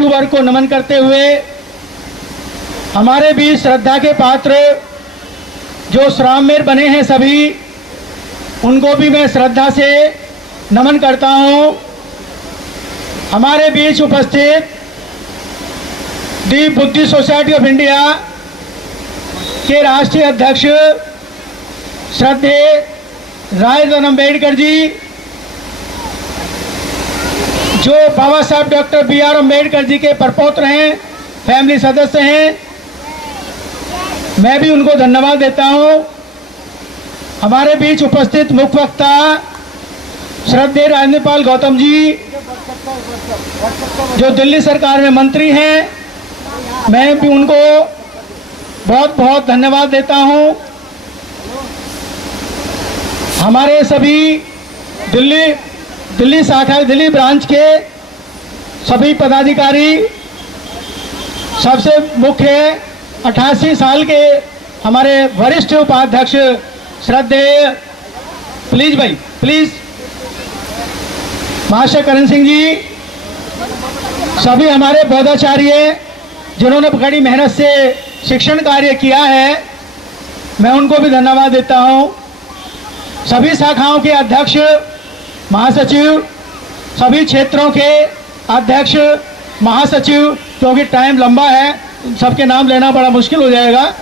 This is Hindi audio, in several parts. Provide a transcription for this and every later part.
भिक्षु वर्ग को नमन करते हुए हमारे बीच श्रद्धा के पात्र जो श्राममेर बने हैं सभी, उनको भी मैं श्रद्धा से नमन करता हूं। हमारे बीच उपस्थित दी बुद्धिस्ट सोसाइटी ऑफ इंडिया के राष्ट्रीय अध्यक्ष श्रद्धेय राजेंद्र अम्बेडकर जी, जो बाबा साहब डॉक्टर बी.आर. अम्बेडकर जी के परपौत्र हैं, फैमिली सदस्य हैं, मैं भी उनको धन्यवाद देता हूं। हमारे बीच उपस्थित मुख्य वक्ता श्रद्धेय राजेंद्र पाल गौतम जी, जो दिल्ली सरकार में मंत्री हैं, मैं भी उनको बहुत बहुत धन्यवाद देता हूं। हमारे सभी दिल्ली शाखा, दिल्ली ब्रांच के सभी पदाधिकारी, सबसे मुख्य 88 साल के हमारे वरिष्ठ उपाध्यक्ष श्रद्धेय प्लीज महाशय करण सिंह जी, सभी हमारे बौद्धाचार्य जिन्होंने बड़ी मेहनत से शिक्षण कार्य किया है, मैं उनको भी धन्यवाद देता हूं। सभी शाखाओं के अध्यक्ष, महासचिव, सभी क्षेत्रों के अध्यक्ष, महासचिव, क्योंकि टाइम लंबा है, सबके नाम लेना बड़ा मुश्किल हो जाएगा,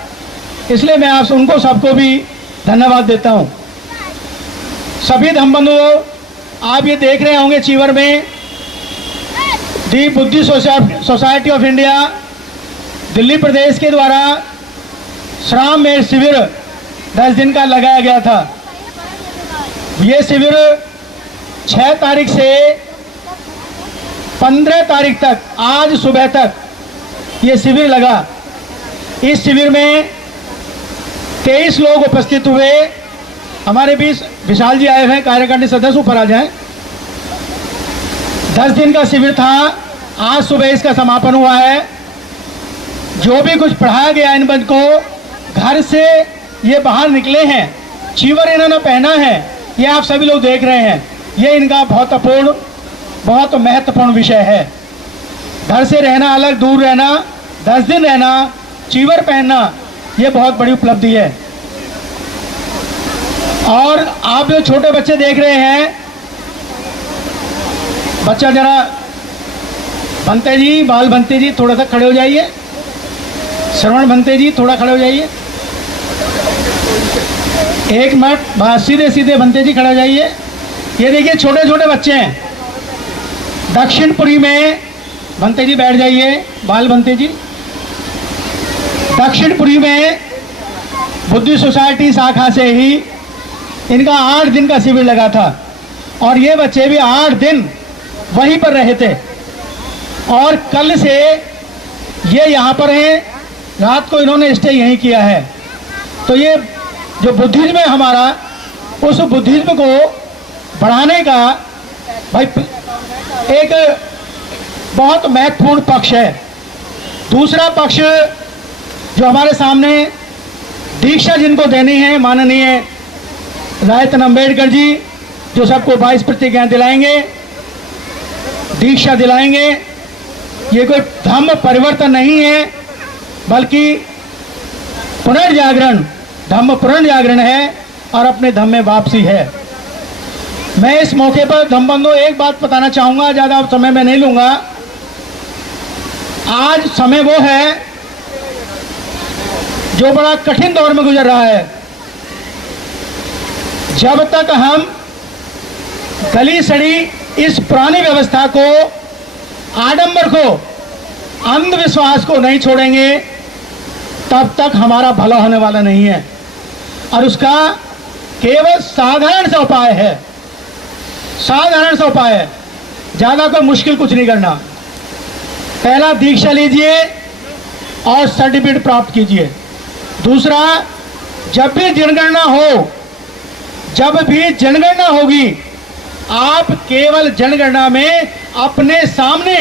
इसलिए मैं आप उनको सबको भी धन्यवाद देता हूं। सभी धम्मबंधुओं, आप ये देख रहे होंगे चीवर में the Buddhist society of India Delhi प्रदेश के द्वारा श्राममेर शिविर 10 दिन का लगाया गया था। ये शिविर 6 तारीख से 15 तारीख तक, आज सुबह तक ये शिविर लगा। इस शिविर में 23 लोग उपस्थित हुए। हमारे बीच विशाल जी आए हुए हैं, कार्यकारिणी सदस्य, ऊपर आ जाएं। 10 दिन का शिविर था, आज सुबह इसका समापन हुआ है। जो भी कुछ पढ़ाया गया इन बच्चों को, घर से ये बाहर निकले हैं, चीवर इन्होंने पहना है, ये आप सभी लोग देख रहे हैं। ये इनका बहुत महत्वपूर्ण विषय है। घर से रहना अलग, दूर रहना, 10 दिन रहना, चीवर पहनना, ये बहुत बड़ी उपलब्धि है। और आप जो छोटे बच्चे देख रहे हैं, बच्चा जरा भंते जी, बाल भंते जी थोड़ा सा खड़े हो जाइए। श्रवण भंते जी थोड़ा खड़े हो जाइए। एक मिनट, बस सीधे भंते जी खड़े हो जाइए। ये देखिए छोटे छोटे बच्चे हैं। दक्षिणपुरी में भंते जी बैठ जाइए, बाल भंते जी। दक्षिणपुरी में बुद्धिस्ट सोसाइटी शाखा से ही इनका 8 दिन का शिविर लगा था, और ये बच्चे भी 8 दिन वहीं पर रहे थे। और कल से ये यहाँ पर हैं, रात को इन्होंने स्टे यहीं किया है। तो ये जो बुद्धिज्म है हमारा, उस बुद्धिज्म को बढ़ाने का भाई एक बहुत महत्वपूर्ण पक्ष है। दूसरा पक्ष जो हमारे सामने दीक्षा जिनको देनी है, माननीय राजेंद्र अम्बेडकर जी, जो सबको 22 प्रतिज्ञाएं दिलाएंगे, दीक्षा दिलाएंगे। ये कोई धम्म परिवर्तन नहीं है, बल्कि पुनर्जागरण, धम्म पुनर्जागरण है और अपने धम्म में वापसी है। मैं इस मौके पर धम्मबंधुओं एक बात बताना चाहूँगा, ज़्यादा समय मैं नहीं लूँगा। आज समय वो है जो बड़ा कठिन दौर में गुजर रहा है। जब तक हम गली सड़ी इस पुरानी व्यवस्था को, आडंबर को, अंधविश्वास को नहीं छोड़ेंगे, तब तक हमारा भला होने वाला नहीं है। और उसका केवल साधारण सा उपाय है, साधारण सा उपाय है, ज़्यादा कोई मुश्किल कुछ नहीं करना। पहला, दीक्षा लीजिए और सर्टिफिकेट प्राप्त कीजिए। दूसरा, जब भी जनगणना हो, जब भी जनगणना होगी, आप केवल जनगणना में अपने सामने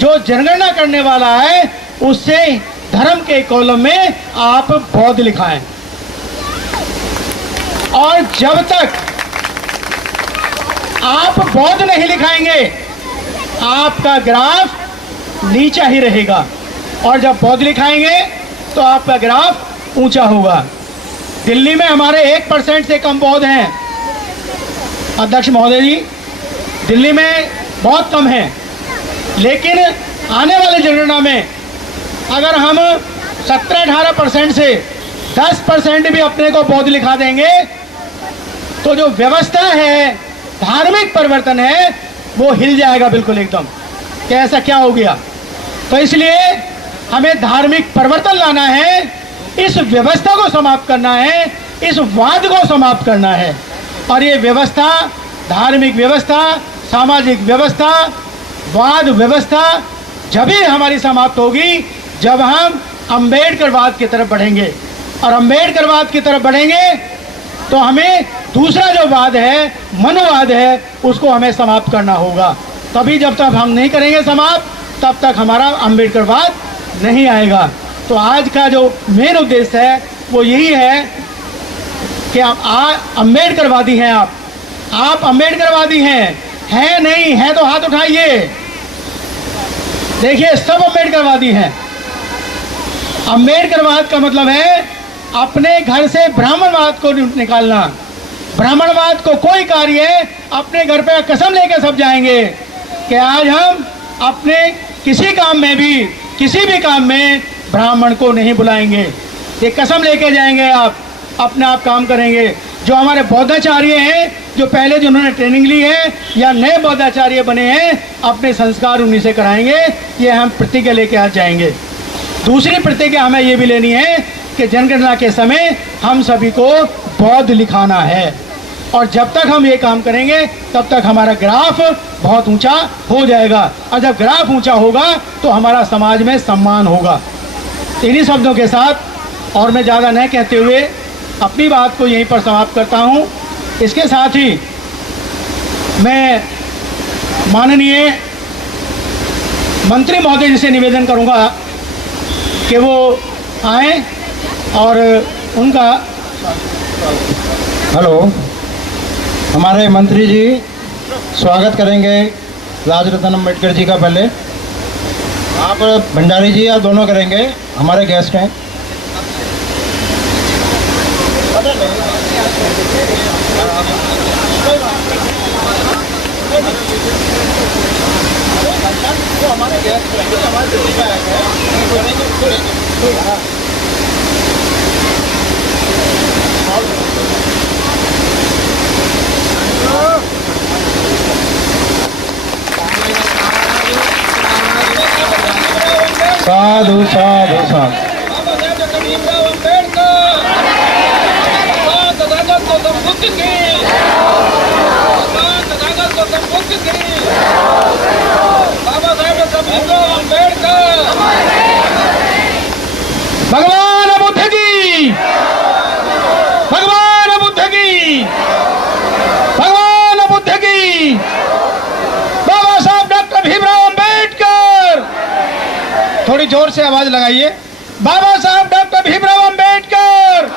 जो जनगणना करने वाला है उससे धर्म के कॉलम में आप बौद्ध लिखाएं। और जब तक आप बौद्ध नहीं लिखाएंगे, आपका ग्राफ नीचा ही रहेगा, और जब पौध लिखाएंगे तो आपका ग्राफ ऊंचा होगा। दिल्ली में हमारे 1% से कम पौध हैं अध्यक्ष महोदय जी, दिल्ली में बहुत कम है। लेकिन आने वाले जनगणना में अगर हम 17-18% से 10% भी अपने को पौध लिखा देंगे तो जो व्यवस्था है, धार्मिक परिवर्तन है, वो हिल जाएगा बिल्कुल एकदम कि ऐसा क्या हो गया। तो इसलिए हमें धार्मिक परिवर्तन लाना है, इस व्यवस्था को समाप्त करना है, इस वाद को समाप्त करना है। और ये व्यवस्था, धार्मिक व्यवस्था, सामाजिक व्यवस्था, वाद व्यवस्था जब ही हमारी समाप्त होगी जब हम अम्बेडकरवाद की तरफ बढ़ेंगे। और अम्बेडकरवाद की तरफ बढ़ेंगे तो हमें दूसरा जो वाद है, मनुवाद है, उसको हमें समाप्त करना होगा। तभी जब तक हम नहीं करेंगे समाप्त, तब तक हमारा अम्बेडकरवाद नहीं आएगा। तो आज का जो मेन उद्देश्य है वो यही है कि आप अम्बेडकरवादी हैं। आप अम्बेडकरवादी हैं नहीं है तो हाथ उठाइए। देखिए, सब अम्बेडकरवादी हैं। अम्बेडकरवाद का मतलब है अपने घर से ब्राह्मणवाद को निकालना। ब्राह्मणवाद को कोई कार्य अपने घर पे कसम लेके सब जाएंगे कि आज हम अपने किसी काम में भी, किसी भी काम में ब्राह्मण को नहीं बुलाएंगे। ये कसम लेके जाएंगे, आप अपने आप काम करेंगे। जो हमारे बौद्धाचार्य हैं, जो पहले जिन्होंने ट्रेनिंग ली है या नए बौद्धाचार्य बने हैं, अपने संस्कार उन्हीं से कराएंगे। ये हम प्रतिज्ञा लेके आज जाएंगे। दूसरी प्रतिज्ञा हमें ये भी लेनी है कि जनगणना के समय हम सभी को बौद्ध लिखाना है। और जब तक हम ये काम करेंगे तब तक हमारा ग्राफ बहुत ऊंचा हो जाएगा। और जब ग्राफ ऊंचा होगा तो हमारा समाज में सम्मान होगा। इन्हीं शब्दों के साथ और मैं ज़्यादा नहीं कहते हुए अपनी बात को यहीं पर समाप्त करता हूँ। इसके साथ ही मैं माननीय मंत्री महोदय जी से निवेदन करूँगा कि वो आए और उनका हमारे मंत्री जी स्वागत करेंगे राजरत्न अम्बेडकर जी का। पहले आप भंडारी जी या दोनों करेंगे, हमारे गेस्ट हैं। साधु साधु साधु। भगवान बुद्ध की, भगवान बुद्ध की, भगवान बुद्ध की, बाबा साहब डॉक्टर भीमराव अंबेडकर। थोड़ी जोर से आवाज लगाइए। बाबा साहब डॉक्टर भीमराव अंबेडकर।